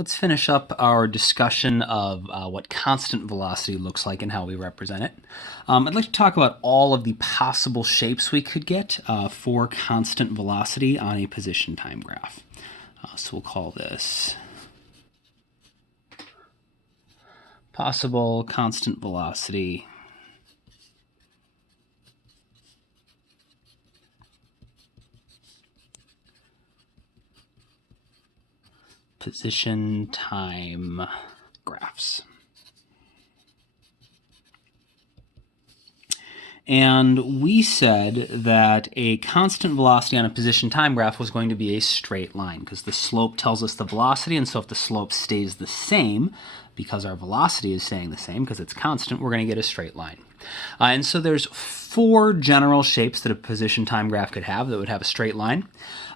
Let's finish up our discussion of what constant velocity looks like and how we represent it. I'd like to talk about all of the possible shapes we could get for constant velocity on a position time graph. So we'll call this possible constant velocity position time graphs. And we said that a constant velocity on a position time graph was going to be a straight line because the slope tells us the velocity, and so if the slope stays the same, because our velocity is staying the same because it's constant, we're going to get a straight line. And so there's four general shapes that a position time graph could have that would have a straight line.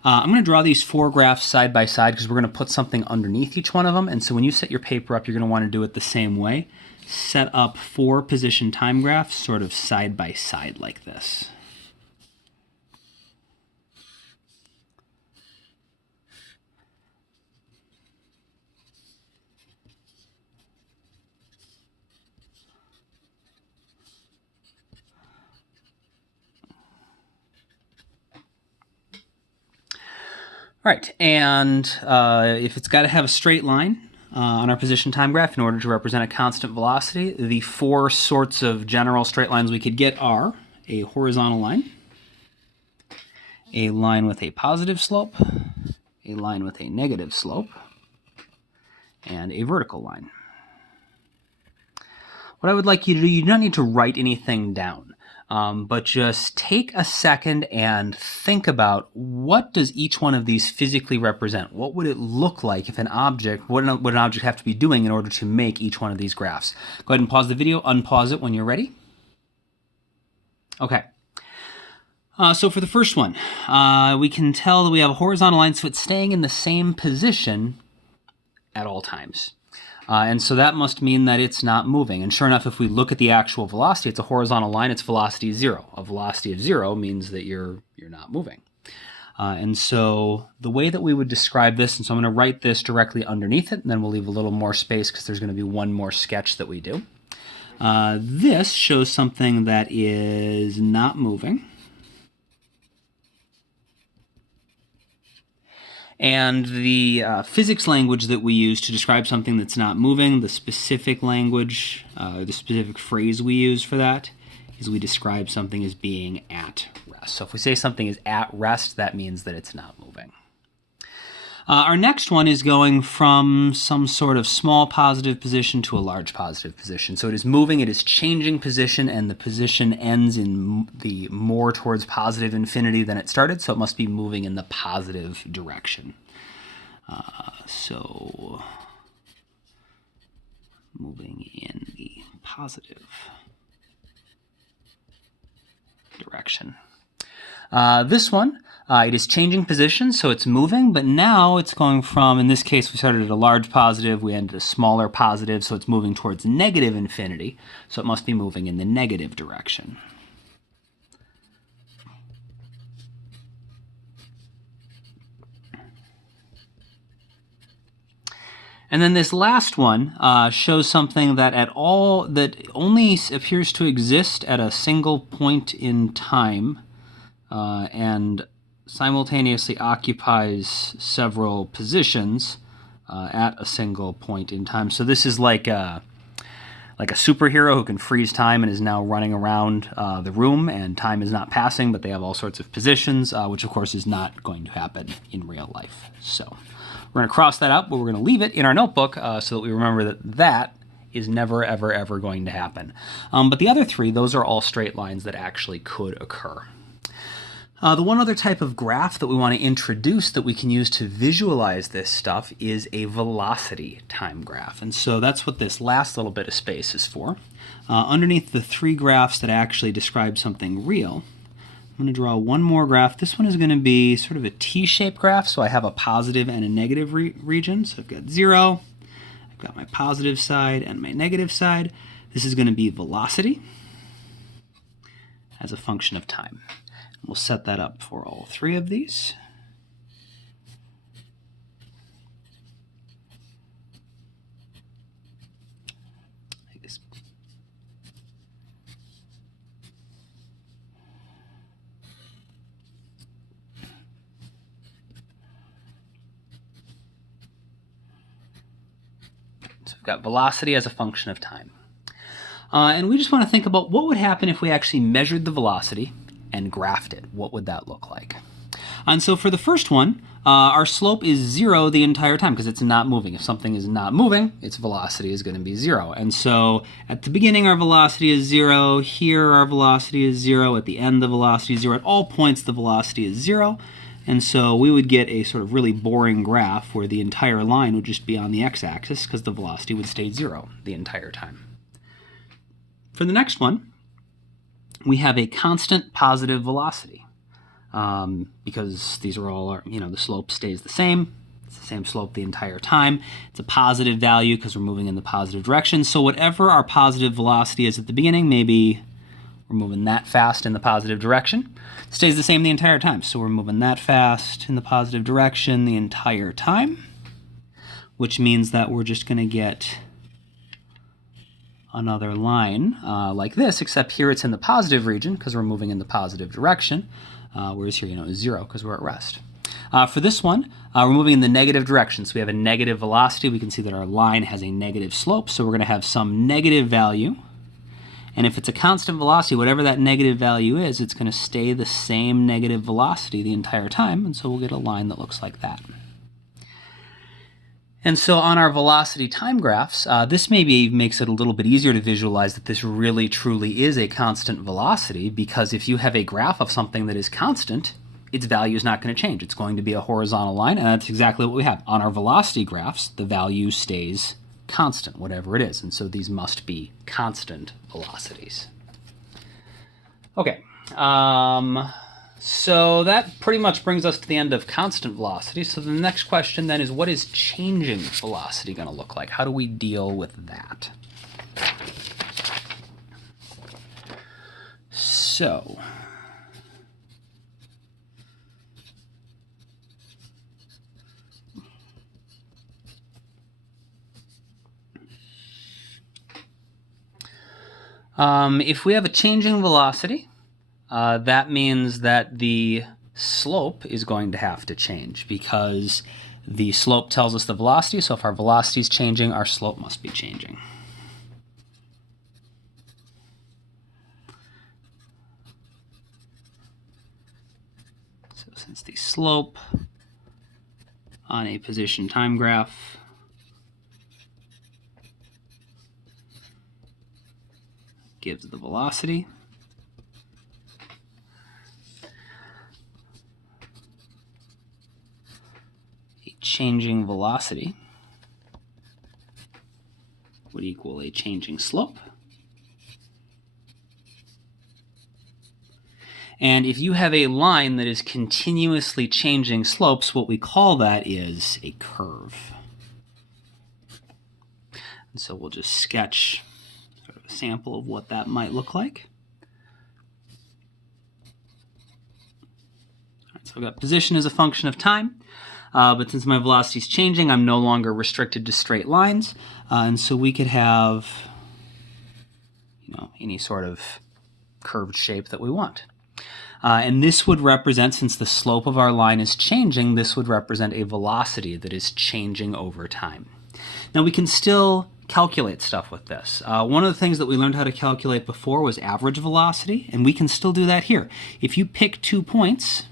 I'm going to draw these four graphs side by side because we're going to put something underneath each one of them, and so when you set your paper up, you're going to want to do it the same way. Set up four position time graphs sort of side by side like this. All right, and if it's got to have a straight line on our position time graph in order to represent a constant velocity, the four sorts of general straight lines we could get are a horizontal line, a line with a positive slope, a line with a negative slope, and a vertical line. What I would like you to do, you don't need to write anything down. But just take a second and think about what does each one of these physically represent? What would it look like if an object, what would an object have to be doing in order to make each one of these graphs? Go ahead and pause the video, unpause it when you're ready. Okay. So for the first one, we can tell that we have a horizontal line, so it's staying in the same position at all times. And so that must mean that it's not moving. And sure enough, if we look at the actual velocity, it's a horizontal line, its velocity is 0. A velocity of 0 means that you're not moving. And so the way that we would describe this, and so I'm going to write this directly underneath it, and then we'll leave a little more space because there's going to be one more sketch that we do. This shows something that is not moving. And the physics language that we use to describe something that's not moving, the specific language, the specific phrase we use for that, is we describe something as being at rest. So if we say something is at rest, that means that it's not moving. Our next one is going from some sort of small positive position to a large positive position. So it is moving, it is changing position, and the position ends in the more towards positive infinity than it started, so it must be moving in the positive direction. So moving in the positive direction. This one, it is changing position, so it's moving, but now it's going from, in this case, we started at a large positive, we ended at a smaller positive, so it's moving towards negative infinity, so it must be moving in the negative direction. And then this last one shows something that only appears to exist at a single point in time and simultaneously occupies several positions at a single point in time. So this is like a superhero who can freeze time and is now running around the room, and time is not passing, but they have all sorts of positions, which of course is not going to happen in real life. So we're going to cross that out, but we're going to leave it in our notebook so that we remember that that is never, ever, ever going to happen. But the other three, those are all straight lines that actually could occur. The one other type of graph that we want to introduce that we can use to visualize this stuff is a velocity time graph. And so that's what this last little bit of space is for. Underneath the three graphs that actually describe something real, I'm going to draw one more graph. This one is going to be sort of a T-shaped graph, so I have a positive and a negative region. So I've got 0, I've got my positive side and my negative side. This is going to be velocity as a function of time. We'll set that up for all three of these. velocities. So we've got velocity as a function of time. And we just want to think about what would happen if we actually measured the velocity and graphed it. What would that look like? And so for the first one, our slope is 0 the entire time because it's not moving. If something is not moving, its velocity is going to be 0. And so at the beginning, our velocity is 0. Here, our velocity is 0. At the end, the velocity is 0. At all points, the velocity is 0. And so we would get a sort of really boring graph where the entire line would just be on the x-axis because the velocity would stay 0 the entire time. For the next one, we have a constant positive velocity because these are all, the slope stays the same. It's the same slope the entire time. It's a positive value because we're moving in the positive direction. So whatever our positive velocity is at the beginning, maybe we're moving that fast in the positive direction, it stays the same the entire time. So we're moving that fast in the positive direction the entire time, which means that we're just going to get another line like this, except here it's in the positive region because we're moving in the positive direction, whereas here, it's 0 because we're at rest. For this one, we're moving in the negative direction, so we have a negative velocity. We can see that our line has a negative slope, so we're going to have some negative value. And if it's a constant velocity, whatever that negative value is, it's going to stay the same negative velocity the entire time, and so we'll get a line that looks like that. And so on our velocity time graphs, this maybe makes it a little bit easier to visualize that this really truly is a constant velocity, because if you have a graph of something that is constant, its value is not going to change. It's going to be a horizontal line, and that's exactly what we have. On our velocity graphs, the value stays constant, whatever it is, and so these must be constant velocities. Okay. So that pretty much brings us to the end of constant velocity. So the next question then is, what is changing velocity going to look like? How do we deal with that? So if we have a changing velocity, that means that the slope is going to have to change because the slope tells us the velocity. So if our velocity is changing, our slope must be changing. So since the slope on a position time graph gives the velocity, a changing velocity would equal a changing slope. And if you have a line that is continuously changing slopes, what we call that is a curve. And so we'll just sketch sort of a sample of what that might look like. All right, so I've got position as a function of time, but since my velocity is changing, I'm no longer restricted to straight lines, and so we could have any sort of curved shape that we want. And this would represent, since the slope of our line is changing, this would represent a velocity that is changing over time. Now we can still calculate stuff with this. One of the things that we learned how to calculate before was average velocity, and we can still do that here. If you pick 2 points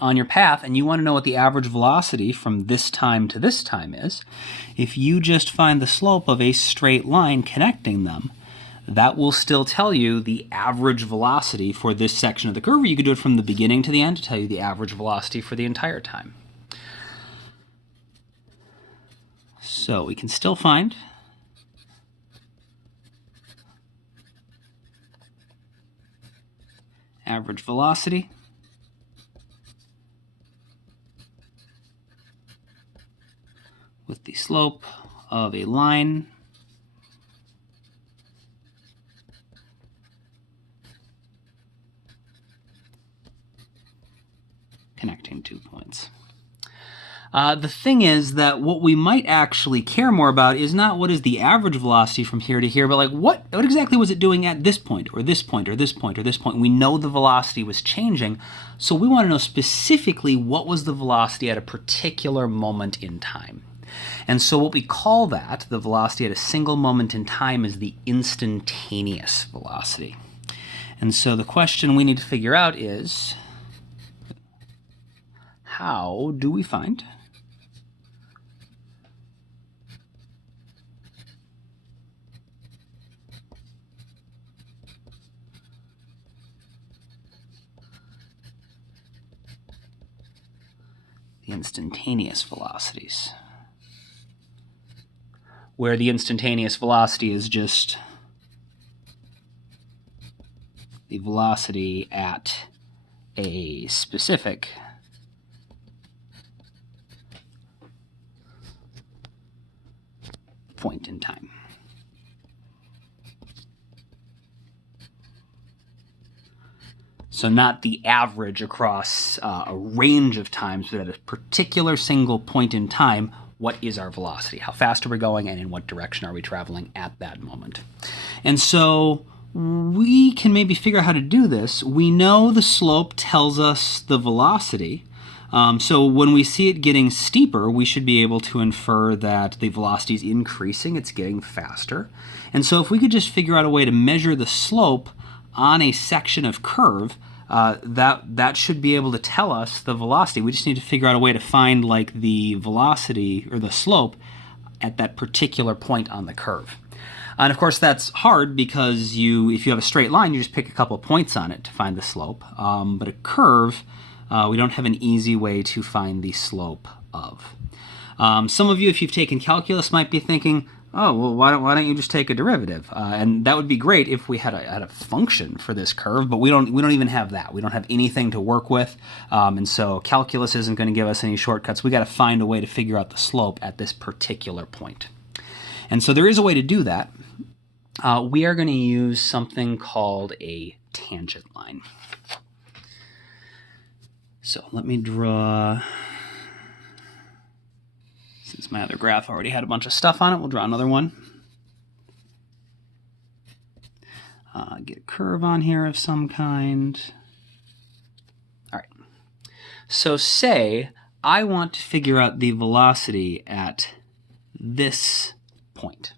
on your path and you want to know what the average velocity from this time to this time is, if you just find the slope of a straight line connecting them, that will still tell you the average velocity for this section of the curve. You could do it from the beginning to the end to tell you the average velocity for the entire time. So we can still find average velocity with the slope of a line connecting 2 points. The thing is that what we might actually care more about is not what is the average velocity from here to here, but like what exactly was it doing at this point, or this point, or this point, or this point. We know the velocity was changing, so we want to know specifically what was the velocity at a particular moment in time. And so what we call that, the velocity at a single moment in time, is the instantaneous velocity. And so the question we need to figure out is, how do we find the instantaneous velocities, where the instantaneous velocity is just the velocity at a specific point in time. So not the average across a range of times, but at a particular single point in time, what is our velocity? How fast are we going, and in what direction are we traveling at that moment? And so we can maybe figure out how to do this. We know the slope tells us the velocity. So when we see it getting steeper, we should be able to infer that the velocity is increasing, it's getting faster. And so if we could just figure out a way to measure the slope on a section of curve, that should be able to tell us the velocity. We just need to figure out a way to find like the velocity or the slope at that particular point on the curve. And of course that's hard because if you have a straight line, you just pick a couple of points on it to find the slope. But a curve, we don't have an easy way to find the slope of. Some of you, if you've taken calculus, might be thinking, oh, well, why don't you just take a derivative? And that would be great if we had a function for this curve, but we don't even have that. We don't have anything to work with, and so calculus isn't going to give us any shortcuts. We got to find a way to figure out the slope at this particular point. And so there is a way to do that. We are going to use something called a tangent line. So let me draw. Since my other graph already had a bunch of stuff on it, we'll draw another one. Get a curve on here of some kind. All right. So say I want to figure out the velocity at this point.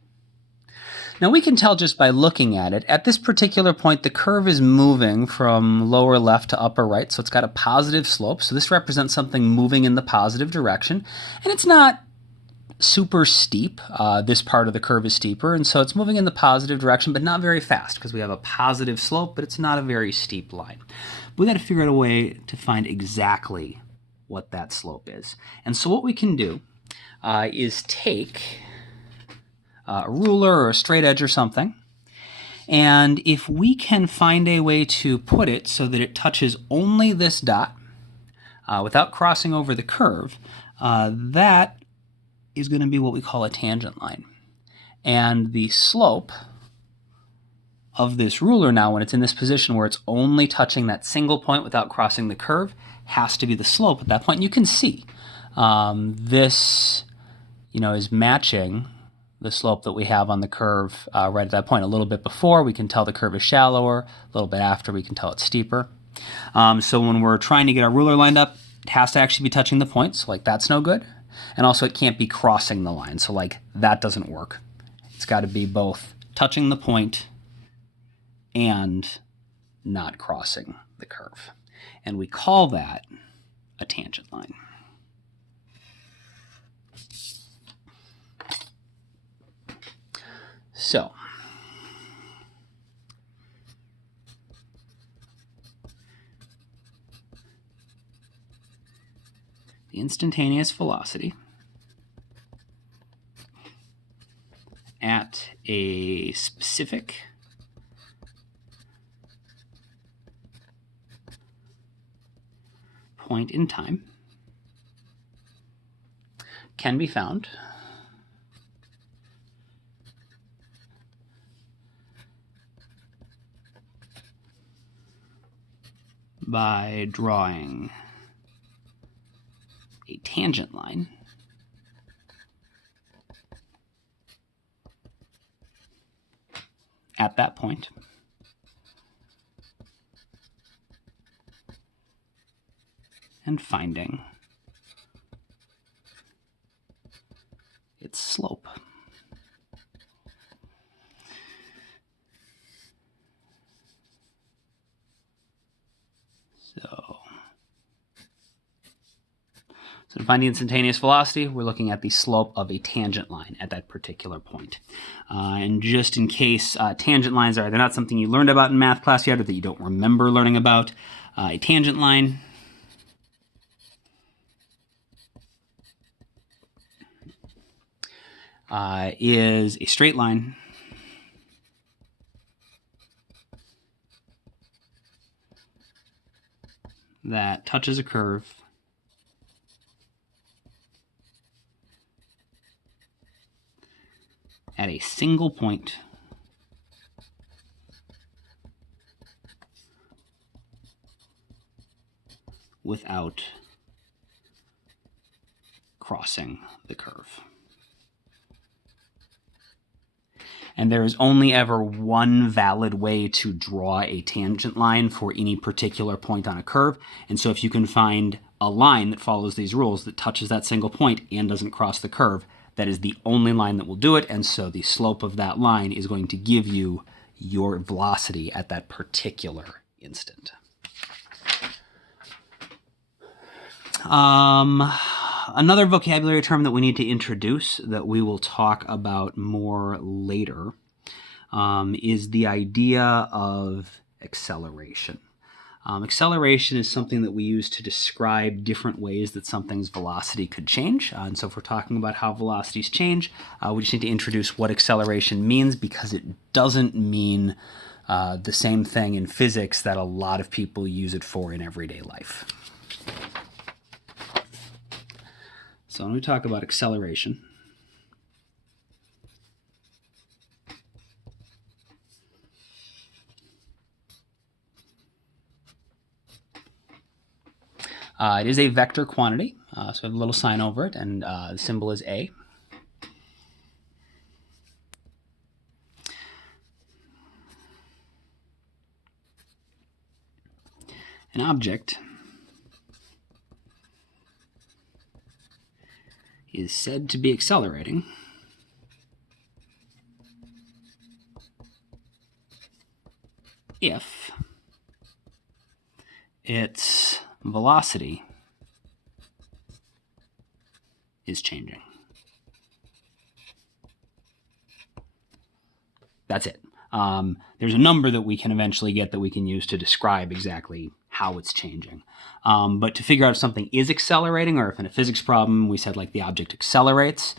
Now we can tell just by looking at it. At this particular point, the curve is moving from lower left to upper right, so it's got a positive slope. So this represents something moving in the positive direction. And it's not super steep. This part of the curve is steeper, and so it's moving in the positive direction, but not very fast because we have a positive slope, but it's not a very steep line. We got to figure out a way to find exactly what that slope is. And so what we can do is take a ruler or a straight edge or something, and if we can find a way to put it so that it touches only this dot without crossing over the curve, that is going to be what we call a tangent line. And the slope of this ruler now, when it's in this position where it's only touching that single point without crossing the curve, has to be the slope at that point. And you can see this is matching the slope that we have on the curve right at that point. A little bit before, we can tell the curve is shallower. A little bit after, we can tell it's steeper. So when we're trying to get our ruler lined up, it has to actually be touching the point. So like that's no good. And also it can't be crossing the line. So like that doesn't work. It's got to be both touching the point and not crossing the curve. And we call that a tangent line. So the instantaneous velocity at a specific point in time can be found by drawing a tangent line at that point, and finding its slope. So to find the instantaneous velocity, we're looking at the slope of a tangent line at that particular point. And just in case tangent lines they're not something you learned about in math class yet or that you don't remember learning about, a tangent line is a straight line that touches a curve at a single point without crossing the curve. And there is only ever one valid way to draw a tangent line for any particular point on a curve. And so if you can find a line that follows these rules that touches that single point and doesn't cross the curve, that is the only line that will do it. And so the slope of that line is going to give you your velocity at that particular instant. Another vocabulary term that we need to introduce that we will talk about more later is the idea of acceleration. Acceleration is something that we use to describe different ways that something's velocity could change. And so if we're talking about how velocities change, we just need to introduce what acceleration means, because it doesn't mean the same thing in physics that a lot of people use it for in everyday life. So when we talk about acceleration, it is a vector quantity, so I have a little sign over it, and the symbol is A. An object is said to be accelerating if its velocity is changing. That's it. There's a number that we can eventually get that we can use to describe exactly how it's changing. But to figure out if something is accelerating, or if in a physics problem we said like the object accelerates,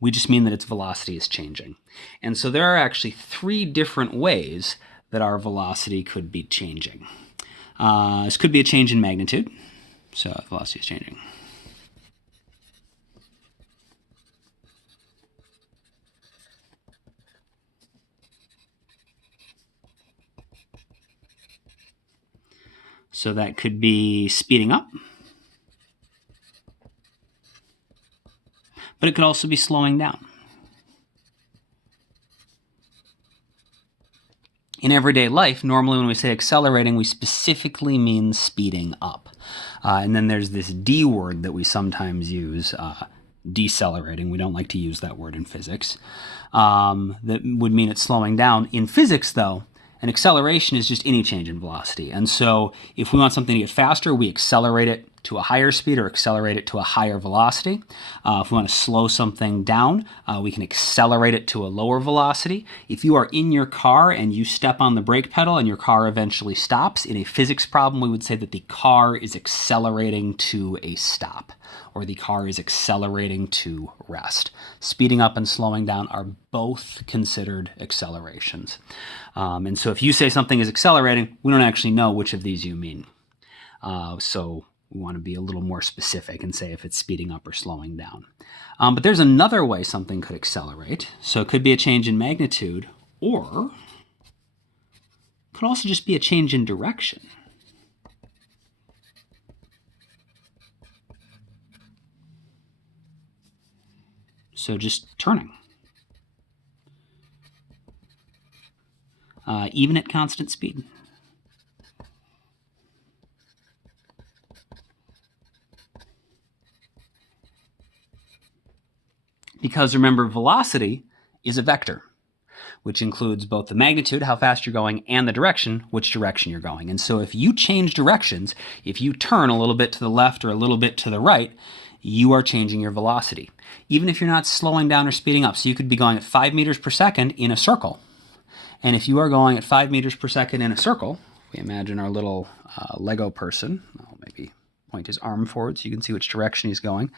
we just mean that its velocity is changing. And so there are actually three different ways that our velocity could be changing. This could be a change in magnitude, so velocity is changing. So that could be speeding up, but it could also be slowing down. In everyday life, normally when we say accelerating, we specifically mean speeding up. And then there's this D word that we sometimes use, decelerating. We don't like to use that word in physics. That would mean it's slowing down. In physics, though, an acceleration is just any change in velocity. And so if we want something to get faster, we accelerate it to a higher speed or accelerate it to a higher velocity. If we want to slow something down, we can accelerate it to a lower velocity. If you are in your car and you step on the brake pedal and your car eventually stops, in a physics problem, we would say that the car is accelerating to a stop, or the car is accelerating to rest. Speeding up and slowing down are both considered accelerations. And so if you say something is accelerating, we don't actually know which of these you mean. So we want to be a little more specific and say if it's speeding up or slowing down. But there's another way something could accelerate. So it could be a change in magnitude, or it could also just be a change in direction. So just turning. Even at constant speed. Because remember, velocity is a vector, which includes both the magnitude, how fast you're going, and the direction, which direction you're going. And so if you change directions, if you turn a little bit to the left or a little bit to the right, you are changing your velocity, even if you're not slowing down or speeding up. So you could be going at 5 meters per second in a circle. And if you are going at 5 meters per second in a circle, we imagine our little Lego person, I'll maybe point his arm forward so you can see which direction he's going.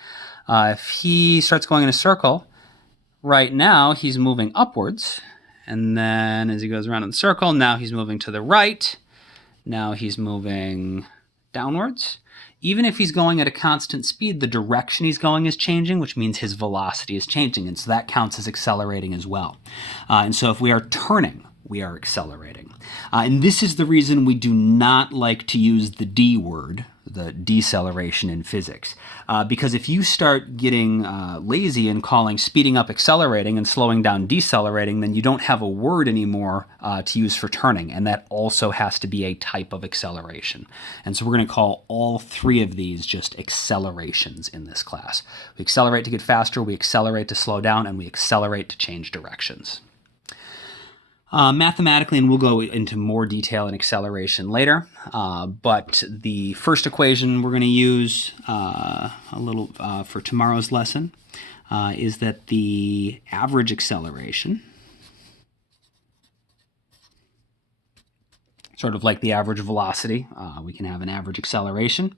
If he starts going in a circle, right now he's moving upwards. And then as he goes around in the circle, now he's moving to the right. Now he's moving downwards. Even if he's going at a constant speed, the direction he's going is changing, which means his velocity is changing. And so that counts as accelerating as well. And so if we are turning, we are accelerating. And this is the reason we do not like to use the D word, the deceleration in physics. Because if you start getting lazy and calling speeding up accelerating and slowing down decelerating, then you don't have a word anymore to use for turning. And that also has to be a type of acceleration. And so we're going to call all three of these just accelerations in this class. We accelerate to get faster, we accelerate to slow down, and we accelerate to change directions. Mathematically, and we'll go into more detail in acceleration later, but the first equation we're going to use a little for tomorrow's lesson is that the average acceleration, sort of like the average velocity, we can have an average acceleration.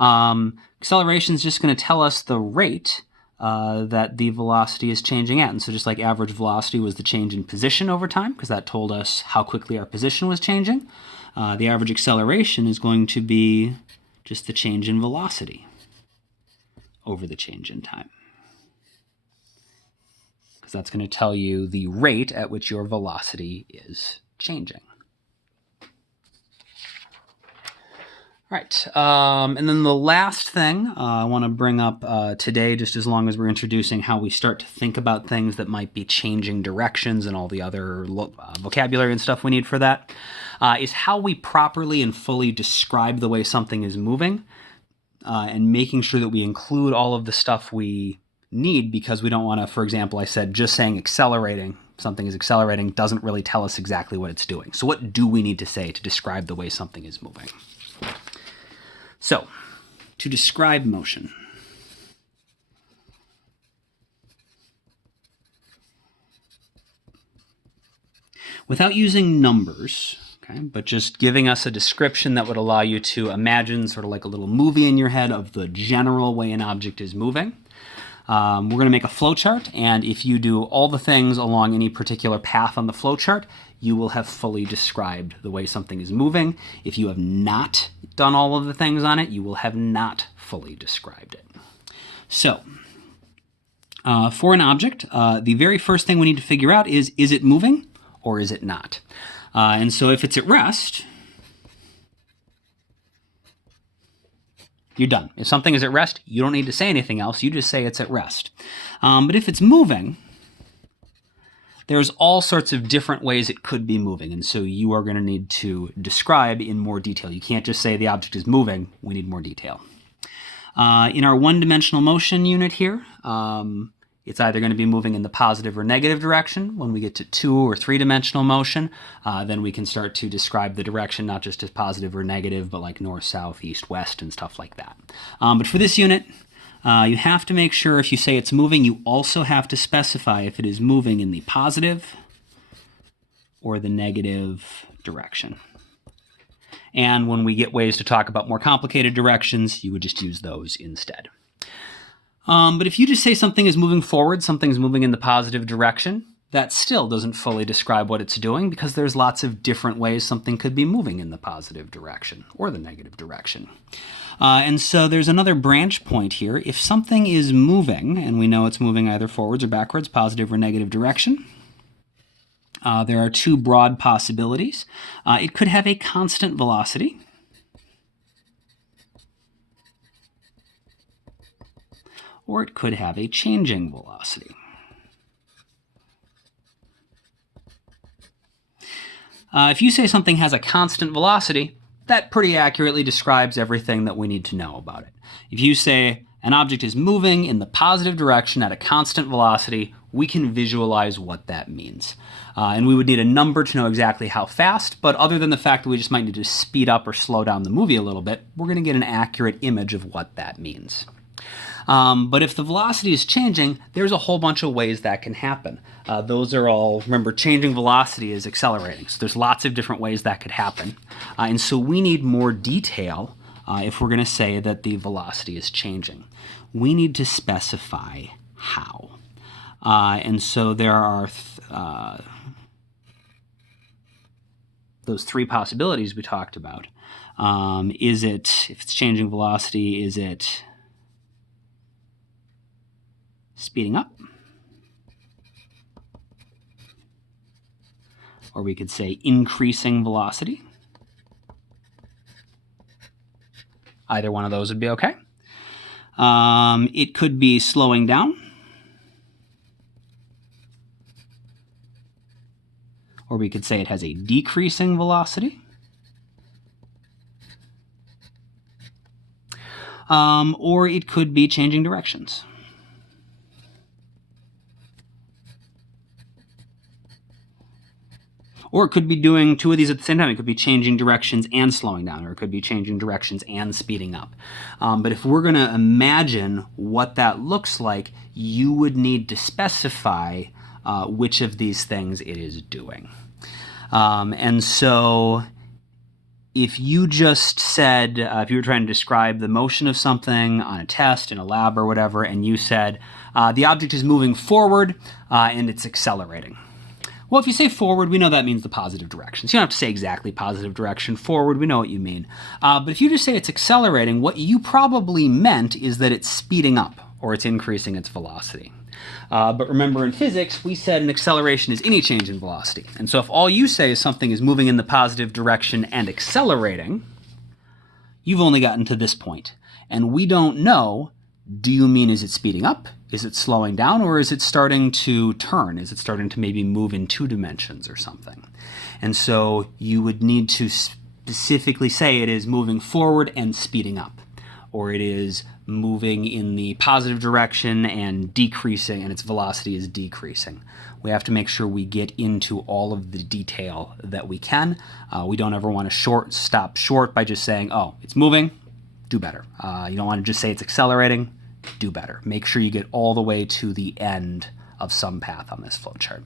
Acceleration is just going to tell us the rate that the velocity is changing at. And so just like average velocity was the change in position over time, because that told us how quickly our position was changing, the average acceleration is going to be just the change in velocity over the change in time. Because that's going to tell you the rate at which your velocity is changing. All right, and then the last thing I want to bring up today, just as long as we're introducing how we start to think about things that might be changing directions and all the other vocabulary and stuff we need for that, is how we properly and fully describe the way something is moving, and making sure that we include all of the stuff we need, because we don't want to, for example, I said just saying accelerating, something is accelerating, doesn't really tell us exactly what it's doing. So what do we need to say to describe the way something is moving? So, to describe motion, without using numbers, okay, but just giving us a description that would allow you to imagine sort of like a little movie in your head of the general way an object is moving. We're going to make a flowchart, and if you do all the things along any particular path on the flowchart, you will have fully described the way something is moving. If you have not done all of the things on it, you will have not fully described it. So, for an object, the very first thing we need to figure out is it moving or is it not? And so if it's at rest, you're done. If something is at rest, you don't need to say anything else. You just say it's at rest. But if it's moving, there's all sorts of different ways it could be moving, and so you are going to need to describe in more detail. You can't just say the object is moving. We need more detail. In our one-dimensional motion unit here, it's either going to be moving in the positive or negative direction. When we get to two- or three-dimensional motion, then we can start to describe the direction not just as positive or negative, but like north, south, east, west, and stuff like that. But for this unit, you have to make sure if you say it's moving, you also have to specify if it is moving in the positive or the negative direction. And when we get ways to talk about more complicated directions, you would just use those instead. But if you just say something is moving forward, something's moving in the positive direction, that still doesn't fully describe what it's doing, because there's lots of different ways something could be moving in the positive direction or the negative direction. And so there's another branch point here. If something is moving, and we know it's moving either forwards or backwards, positive or negative direction, there are two broad possibilities. It could have a constant velocity, or it could have a changing velocity. If you say something has a constant velocity, that pretty accurately describes everything that we need to know about it. If you say an object is moving in the positive direction at a constant velocity, we can visualize what that means. And we would need a number to know exactly how fast, but other than the fact that we just might need to speed up or slow down the movie a little bit, we're going to get an accurate image of what that means. But if the velocity is changing, there's a whole bunch of ways that can happen. Those are all, remember, changing velocity is accelerating. So there's lots of different ways that could happen. And so we need more detail if we're going to say that the velocity is changing. We need to specify how. And so there are those three possibilities we talked about. Is it, if it's changing velocity, is it speeding up? Or we could say increasing velocity. Either one of those would be okay. It could be slowing down. Or we could say it has a decreasing velocity. Or it could be changing directions. Or it could be doing two of these at the same time. It could be changing directions and slowing down, or it could be changing directions and speeding up. But if we're going to imagine what that looks like, you would need to specify which of these things it is doing. And so if you just said, if you were trying to describe the motion of something on a test in a lab or whatever, and you said, the object is moving forward and it's accelerating. Well, if you say forward, we know that means the positive direction. So you don't have to say exactly positive direction. Forward, we know what you mean. But if you just say it's accelerating, what you probably meant is that it's speeding up or it's increasing its velocity. But remember, in physics, we said an acceleration is any change in velocity. And so if all you say is something is moving in the positive direction and accelerating, you've only gotten to this point. And we don't know, do you mean is it speeding up? Is it slowing down, or is it starting to turn? Is it starting to maybe move in 2 dimensions or something? And so you would need to specifically say it is moving forward and speeding up, or it is moving in the positive direction and decreasing, and its velocity is decreasing. We have to make sure we get into all of the detail that we can. We don't ever want to stop short by just saying, oh, it's moving, do better. You don't want to just say it's accelerating, do better. Make sure you get all the way to the end of some path on this flowchart.